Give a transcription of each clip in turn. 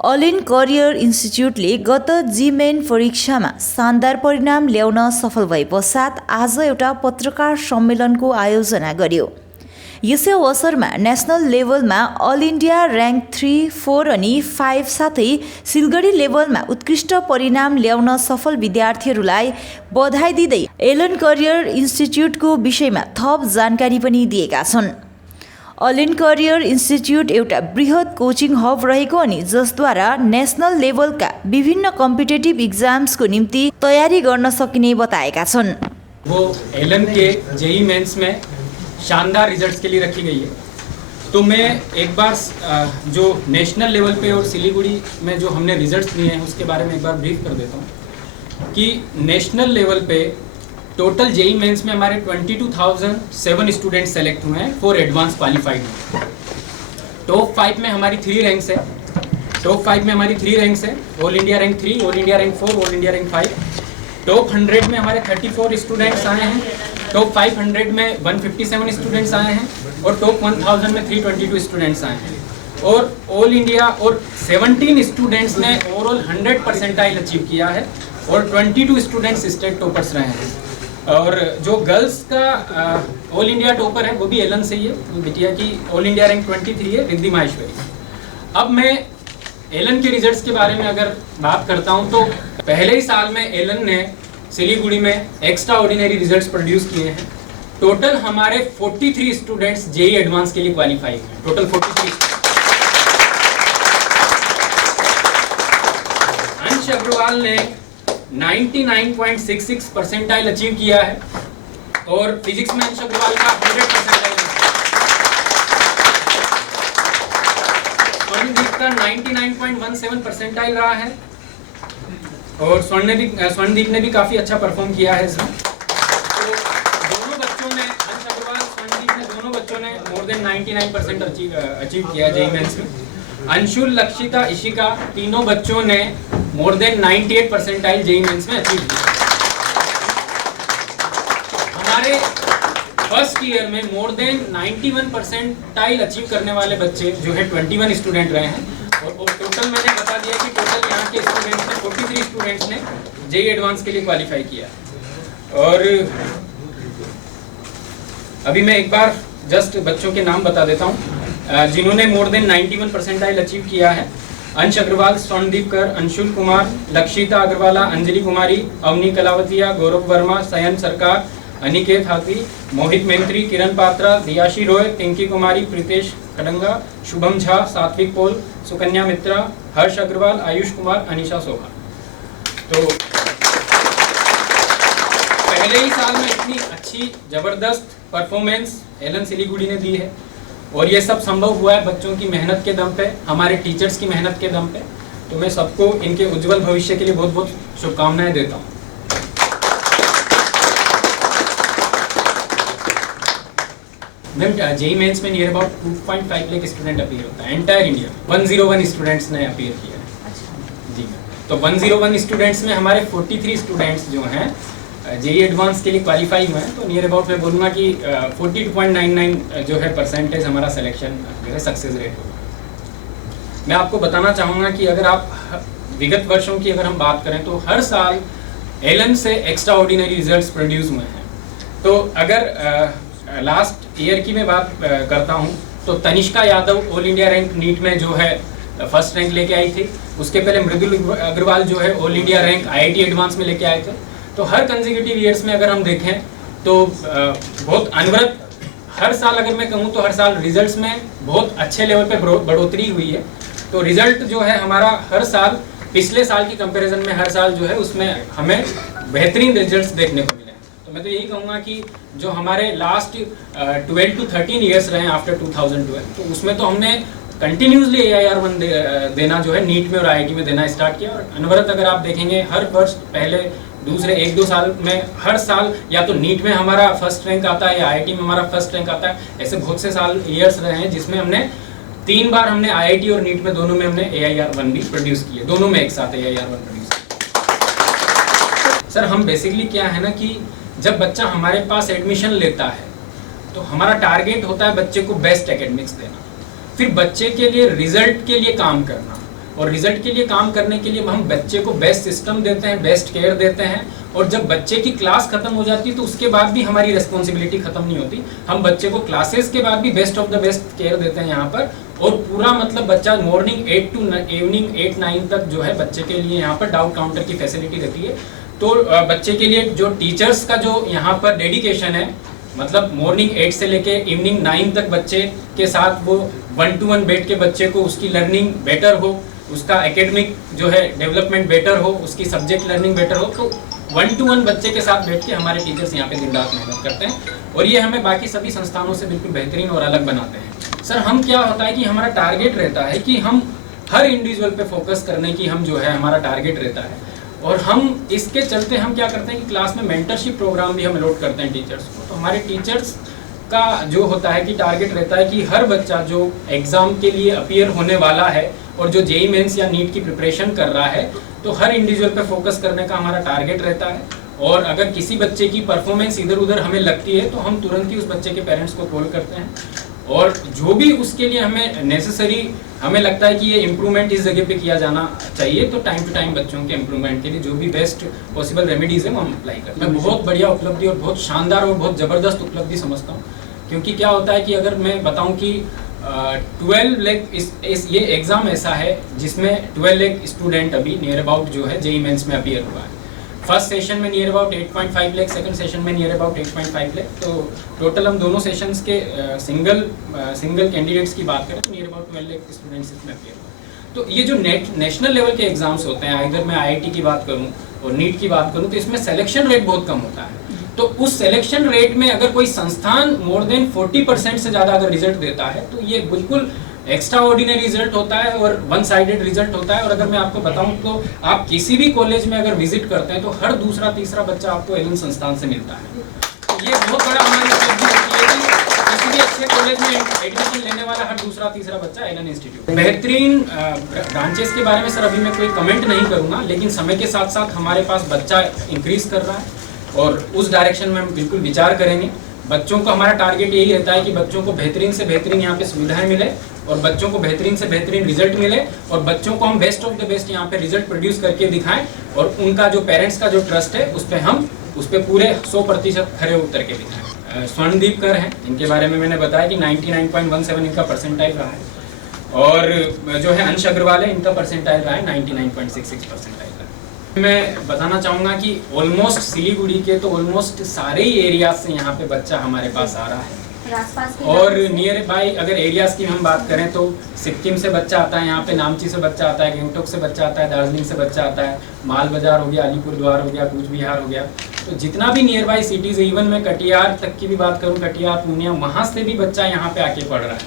All in career इन्स्टिच्युटले गत जी-मेन परीक्षामा शानदार परिणाम ल्याउन सफल भए पश्चात आज एउटा पत्रकार सम्मेलनको आयोजना गर्यो। यसै अवसरमा नेसनल लेभलमा अल इन्डिया र्याङ्क 3, 4 अनि 5 साथै सिलगढी लेभलमा उत्कृष्ट परिणाम ल्याउन सफल विद्यार्थीहरूलाई बधाई दिँदै एलन करियर इन्स्टिच्युटको विषयमा थप जानकारी पनि दिएका छन्। अल इन करियर इन्स्टिच्युट एउटा बृहत कोचिङ हब रहेको अनि जसद्वारा नेसनल लेभलका विभिन्न कम्पिटेटिभ इक्जाम्सको निम्ति तयारी गर्न सकिने बताएका छन्। वो एलन के जेई मेंस में शानदार रिजल्ट्स के लिए रखी गई है। तो मैं एक बार जो नेशनल लेवल पे और सिलीगुड़ी में जो हमने रिजल्ट्स दिए हैं उसके बारे में एक बार ब्रीफ कर देता हूँ कि नेशनल लेवल पे टोटल जेई मेंस में हमारे 22,007 स्टूडेंट्स सेलेक्ट हुए हैं फॉर एडवांस क्वालिफाइड। टॉप 5 में हमारी 3 रैंक्स है। टॉप 5 में हमारी 3 रैंक्स है, all India rank 3, all India rank 4, all India rank 5। Top 100 में हमारे 34 स्टूडेंट्स आए हैं। टॉप 500 में 157 स्टूडेंट्स आए हैं और टॉप 1000 में 322 स्टूडेंट्स आए हैं। और ऑल इंडिया और 17 स्टूडेंट्स ने ओवरऑल 100 परसेंटाइल अचीव किया है और 22 स्टूडेंट्स स्टेट टॉपर्स रहे हैं। और जो गर्ल्स का ऑल इंडिया टॉपर है वो भी एलन से ही है, बिटिया की ऑल इंडिया रैंक 23 है, रिद्धि माहेश्वरी। अब मैं एलन के रिजल्ट्स के बारे में अगर बात करता हूं तो पहले ही साल में एलन ने सिलीगुड़ी में एक्स्ट्रा ऑर्डिनरी रिजल्ट्स प्रोड्यूस किए हैं। टोटल हमारे 43 स्टूडेंट्स जेई एडवांस के लिए क्वालिफाई हैं। टोटल 43। अंश अग्रवाल ने 99.66 परसेंटाइल अचीव किया है और फिजिक्स में अंश अग्रवाल का 100 परसेंटाइल। स्वर्णदीप का 99.17 परसेंटाइल रहा है और स्वर्णदीप ने भी काफी अच्छा परफॉर्म किया है इसमें। तो दोनों बच्चों ने, अंश अग्रवाल, स्वर्णदीप ने, दोनों बच्चों ने मोर देन 99% अचीव किया जेई मेंस में। अंशुल, लक्षिता, इशिका, तीनों बच्चों ने more than 98 percentile JEE Mains में अचीव किया। हमारे फर्स्ट ईयर में मोर देन 91 परसेंटाइल अचीव करने वाले बच्चे जो है 21 स्टूडेंट रहे हैं और टोटल मैंने बता दिया कि टोटल यहाँ के स्टूडेंट्स ने 43 स्टूडेंट्स ने जेई एडवांस के लिए क्वालिफाई किया। और अभी मैं एक बार जस्ट बच्चों के नाम बता देता हूँ जिन्होंने मोर देन 91 परसेंटाइल अचीव किया है। अंश अग्रवाल, स्वर्णदीप कर, अंशुल कुमार, लक्षिता अग्रवाला, अंजलि कुमारी, अवनी कलावतिया, गौरव वर्मा, सयन सरकार, अनिकेत हाथी, मोहित मेंत्री, किरण पात्रा, दियाशी रॉय, पिंकी कुमारी, प्रीतेश खडंगा, शुभम झा, सात्विक पोल, सुकन्या मित्रा, हर्ष अग्रवाल, आयुष कुमार, अनिशा सोहा। तो पहले ही साल में इतनी अच्छी जबरदस्त परफॉर्मेंस एलन सिलीगुड़ी ने दी है और ये सब संभव हुआ है बच्चों की मेहनत के दम पे, हमारे टीचर्स की मेहनत के दम पे। तो मैं सबको इनके उज्जवल भविष्य के लिए बहुत बहुत शुभकामनाएं देता हूँ। मैम जेई मेंस में near about 2.5 lakh student appear होता है एंटायर इंडिया। 101 स्टूडेंट्स ने अपीयर किया है। जी मैम। तो 101 स्टूडेंट्स में हमारे 43 स्टूडेंट्स जो हैं जेई एडवांस के लिए क्वालिफाई हुए हैं। तो नियर अबाउट मैं बोलूँगा कि 42.99 जो है परसेंटेज हमारा सिलेक्शन जो है सक्सेस रेट होगा। मैं आपको बताना चाहूँगा कि अगर आप विगत वर्षों की अगर हम बात करें तो हर साल एलन से एक्स्ट्रा ऑर्डिनरी रिजल्ट्स प्रोड्यूस हुए हैं। तो अगर लास्ट ईयर की मैं बात करता हूँ तो Tanishka Yadav all India rank NEET में जो है फर्स्ट रैंक लेके आई थी। उसके पहले मृदुल अग्रवाल जो है all India rank IIT advance में लेके आए थे। तो हर कंसेक्यूटिव ईयर्स में अगर हम देखें तो बहुत अनवरत हर साल अगर मैं कहूँ तो हर साल रिजल्ट्स में बहुत अच्छे लेवल पे बढ़ोतरी हुई है। तो रिजल्ट जो है हमारा हर साल पिछले साल की कंपैरिजन में हर साल जो है उसमें हमें बेहतरीन रिजल्ट्स देखने को मिले। तो मैं तो यही कहूँगा कि जो हमारे लास्ट 12 to 13 ईयर्स रहे आफ्टर 2012 तो उसमें तो हमने कंटिन्यूसली AIR1 देना जो है नीट में और IIT में देना स्टार्ट किया। और अनवरत अगर आप देखेंगे हर वर्ष पहले दूसरे 1-2 साल में हर साल या तो नीट में हमारा फर्स्ट रैंक आता है या IIT में हमारा फर्स्ट रैंक आता है। ऐसे बहुत से साल ईयर्स रहे हैं जिसमें हमने 3 बार हमने IIT और नीट में दोनों में हमने AIR1 भी प्रोड्यूस किए, दोनों में एक साथ AIR1 प्रोड्यूस किया। सर हम बेसिकली क्या है ना कि जब बच्चा हमारे पास एडमिशन लेता है तो हमारा टारगेट होता है बच्चे को बेस्ट एकेडमिक्स देना, फिर बच्चे के लिए रिजल्ट के लिए काम करना, और रिजल्ट के लिए काम करने के लिए हम बच्चे को बेस्ट सिस्टम देते हैं, बेस्ट केयर देते हैं। और जब बच्चे की क्लास खत्म हो जाती है तो उसके बाद भी हमारी रिस्पॉन्सिबिलिटी खत्म नहीं होती, हम बच्चे को क्लासेस के बाद भी best of the best care देते हैं यहाँ पर। और पूरा मतलब बच्चा मॉर्निंग 8 टू इवनिंग 8-9 तक जो है बच्चे के लिए यहाँ पर डाउट काउंटर की फैसिलिटी रहती है। तो बच्चे के लिए जो टीचर्स का जो यहाँ पर डेडिकेशन है, मतलब मॉर्निंग 8 से लेके इवनिंग 9 तक बच्चे के साथ वो 1-to-1 बैठ के बच्चे को उसकी लर्निंग बेटर हो, उसका एकेडमिक जो है डेवलपमेंट बेटर हो, उसकी सब्जेक्ट लर्निंग बेटर हो, तो 1-to-1 बच्चे के साथ बैठ के हमारे टीचर्स यहाँ पे दिन रात मेहनत करते हैं और ये हमें बाकी सभी संस्थानों से बिल्कुल बेहतरीन और अलग बनाते हैं। सर हम क्या होता है कि हमारा टारगेट रहता है कि हम हर इंडिविजुअल पे फोकस करने की हम जो है हमारा टारगेट रहता है। और हम इसके चलते हम क्या करते हैं कि क्लास में मेंटरशिप प्रोग्राम भी हम अलॉट करते हैं टीचर्स को। तो हमारे टीचर्स का जो होता है कि टारगेट रहता है कि हर बच्चा जो एग्ज़ाम के लिए अपीयर होने वाला है और जो जेईई मेंस या नीट की प्रिपरेशन कर रहा है, तो हर इंडिविजुअल पे फोकस करने का हमारा टारगेट रहता है। और अगर किसी बच्चे की परफॉर्मेंस इधर उधर हमें लगती है तो हम तुरंत ही उस बच्चे के पेरेंट्स को कॉल करते हैं और जो भी उसके लिए हमें नेसेसरी हमें लगता है कि ये इम्प्रूवमेंट इस जगह पे किया जाना चाहिए, तो टाइम टू टाइम बच्चों के इम्प्रूवमेंट के लिए जो भी बेस्ट पॉसिबल रेमेडीज है वो हम अप्लाई करते हैं। मैं बहुत बढ़िया उपलब्धि और बहुत शानदार और बहुत ज़बरदस्त उपलब्धि समझता हूँ, क्योंकि क्या होता है कि अगर मैं बताऊँ कि 12 लाख ये एग्ज़ाम ऐसा है जिसमें 12 लाख स्टूडेंट अभी नियर अबाउट जो है जेईई मेंस में अपीयर हुआ है। फर्स्ट सेशन में near about 8.5 lakh, second session में नियर अबाउट 8.5 लाख। तो टोटल हम दोनों सेशंस के सिंगल कैंडिडेट्स की बात करें तो नियर अबाउट 12 लाख स्टूडेंट्स इसमें अपीयर हुआ। तो ये जो नेशनल लेवल के एग्जाम्स होते हैं, इधर मैं IIT की बात करूँ और नीट की बात करूँ, तो इसमें सिलेक्शन रेट बहुत कम होता है। तो उस सिलेक्शन रेट में अगर कोई संस्थान मोर देन 40% से ज़्यादा अगर रिजल्ट देता है तो ये बिल्कुल एक्स्ट्रा ऑर्डिनरी रिजल्ट होता है और वन साइडेड रिजल्ट होता है। और अगर मैं आपको बताऊं तो आप किसी भी कॉलेज में अगर विजिट करते हैं तो हर दूसरा तीसरा बच्चा आपको एलन संस्थान से मिलता है। तो ये बहुत बड़ा हमारी उपलब्धि होती है कि किसी भी अच्छे कॉलेज में एडमिशन लेने वाला हर दूसरा तीसरा बच्चा एलन इंस्टीट्यूट। बेहतरीन ब्रांचेस के बारे में सर अभी मैं कोई कमेंट नहीं करूँगा, लेकिन समय के साथ साथ हमारे पास बच्चा इंक्रीज कर रहा है और उस डायरेक्शन में हम बिल्कुल विचार करेंगे। बच्चों को हमारा टारगेट यही रहता है कि बच्चों को बेहतरीन से बेहतरीन यहाँ पे सुविधाएं मिले और बच्चों को बेहतरीन से बेहतरीन रिजल्ट मिले और बच्चों को हम बेस्ट ऑफ द बेस्ट यहाँ पे रिजल्ट प्रोड्यूस करके दिखाएं और उनका जो पेरेंट्स का जो ट्रस्ट है उस पर पूरे 100% खरे उतर के दिखाएं। स्वर्णदीप कर हैं, इनके बारे में मैंने बताया कि 99.17 इनका परसेंटाइल रहा है और जो है अंश अग्रवाल है, इनका परसेंटाइल रहा है 99.66 परसेंटाइल। मैं बताना चाहूँगा कि ऑलमोस्ट सिलीगुड़ी के तो ऑलमोस्ट सारे ही एरियाज से यहाँ पे बच्चा हमारे पास आ रहा है। और नियर बाय अगर एरियाज की हम बात करें तो सिक्किम से बच्चा आता है, यहाँ पे नामची से बच्चा आता है, गंगटोक से बच्चा आता है, दार्जिलिंग से बच्चा आता है, माल बाजार हो गया, अलीपुरद्वार हो गया, कूच बिहार हो गया। तो जितना भी नियर बाय सिटीज़, इवन मैं कटिहार तक की भी बात करूँ, कटिहार पूर्णिया, वहाँ से भी बच्चा यहाँ पे आके पढ़ रहा है।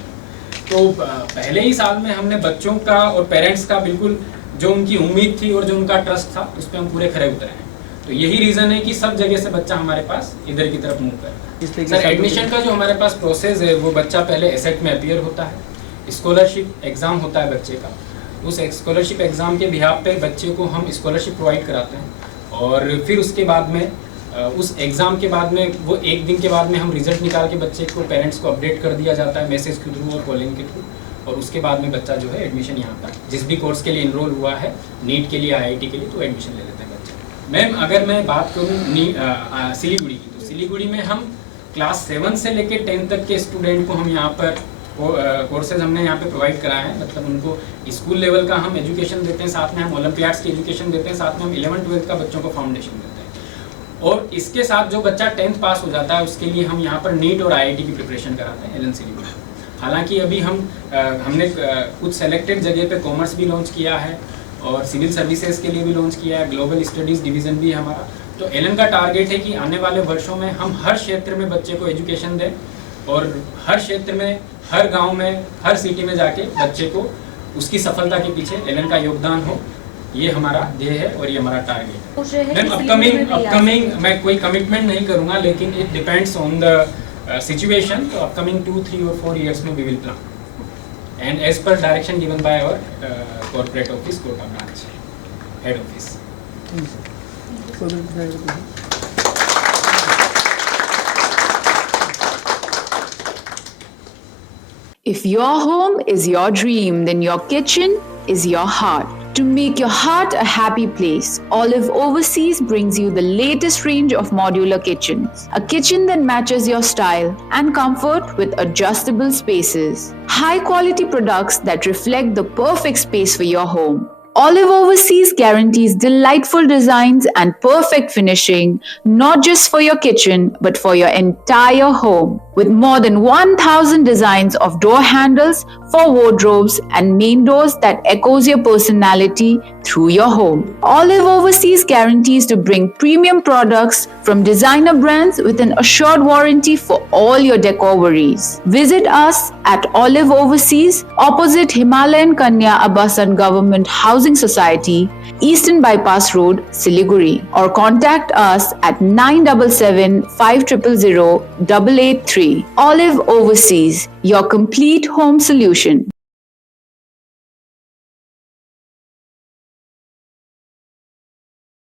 तो पहले ही साल में हमने बच्चों का और पेरेंट्स का बिल्कुल जो उनकी उम्मीद थी और जो उनका ट्रस्ट था उस पर हम पूरे खरे उतरे हैं। तो यही रीज़न है कि सब जगह से बच्चा हमारे पास इधर की तरफ मूव कर रहा है। सर एडमिशन का जो हमारे पास प्रोसेस है वो बच्चा पहले एसेट में अपीयर होता है, स्कॉलरशिप एग्ज़ाम होता है बच्चे का, उस स्कॉलरशिप एग्ज़ाम के बिहाफ पे बच्चे को हम स्कॉलरशिप प्रोवाइड कराते हैं और फिर उसके बाद में उस एग्ज़ाम के बाद में वो एक दिन के बाद में हम रिजल्ट निकाल के बच्चे को पेरेंट्स को अपडेट कर दिया जाता है मैसेज के थ्रू और कॉलिंग के थ्रू। और उसके बाद में बच्चा जो है एडमिशन यहाँ पर जिस भी कोर्स के लिए इनरोल हुआ है, नीट के लिए, IIT के लिए, तो एडमिशन ले लेते हैं बच्चे। मैम अगर मैं बात करूँ सिलीगुड़ी की, तो सिलीगुड़ी में हम क्लास 7 से लेकर 10 तक के स्टूडेंट को हम यहाँ पर कोर्सेज हमने यहाँ पे प्रोवाइड कराए हैं। मतलब उनको स्कूल लेवल का हम एजुकेशन देते हैं, साथ में हम ओलंपियाड्स की एजुकेशन देते हैं, साथ में हम 11-12 का बच्चों को फाउंडेशन देते हैं। और इसके साथ जो बच्चा 10th पास हो जाता है उसके लिए हम यहाँ पर नीट और IIT की प्रिपरेशन कराते हैं एलन सिलीगुड़ी। हालांकि अभी हमने कुछ सेलेक्टेड जगह पे कॉमर्स भी लॉन्च किया है और सिविल सर्विसेज के लिए भी लॉन्च किया है, ग्लोबल स्टडीज़ डिवीज़न भी है हमारा। तो एलन का टारगेट है कि आने वाले वर्षों में हम हर क्षेत्र में बच्चे को एजुकेशन दें और हर क्षेत्र में, हर गांव में, हर सिटी में जाके बच्चे को उसकी सफलता के पीछे एलन का योगदान हो, ये हमारा ध्येय है और ये हमारा टारगेट है। मैम अपकमिंग मैं कोई कमिटमेंट नहीं करूँगा, लेकिन it depends on the situation. So upcoming 2, 3 or 4 years में we will plan and as per direction given by our corporate office, Kota branch head office. If your home is your dream, then your kitchen is your heart. To make your heart a happy place, Olive Overseas brings you the latest range of modular kitchens. A kitchen that matches your style and comfort with adjustable spaces. High quality products that reflect the perfect space for your home. Olive Overseas guarantees delightful designs and perfect finishing, not just for your kitchen, but for your entire home. With more than 1,000 designs of door handles for wardrobes and main doors that echoes your personality through your home. Olive Overseas guarantees to bring premium products from designer brands with an assured warranty for all your decor worries. Visit us at Olive Overseas, opposite Himalayan Kanya Abasan Government Housing Society, Eastern Bypass Road, Siliguri, or contact us at 977 500 883. Olive Overseas, your complete home solution.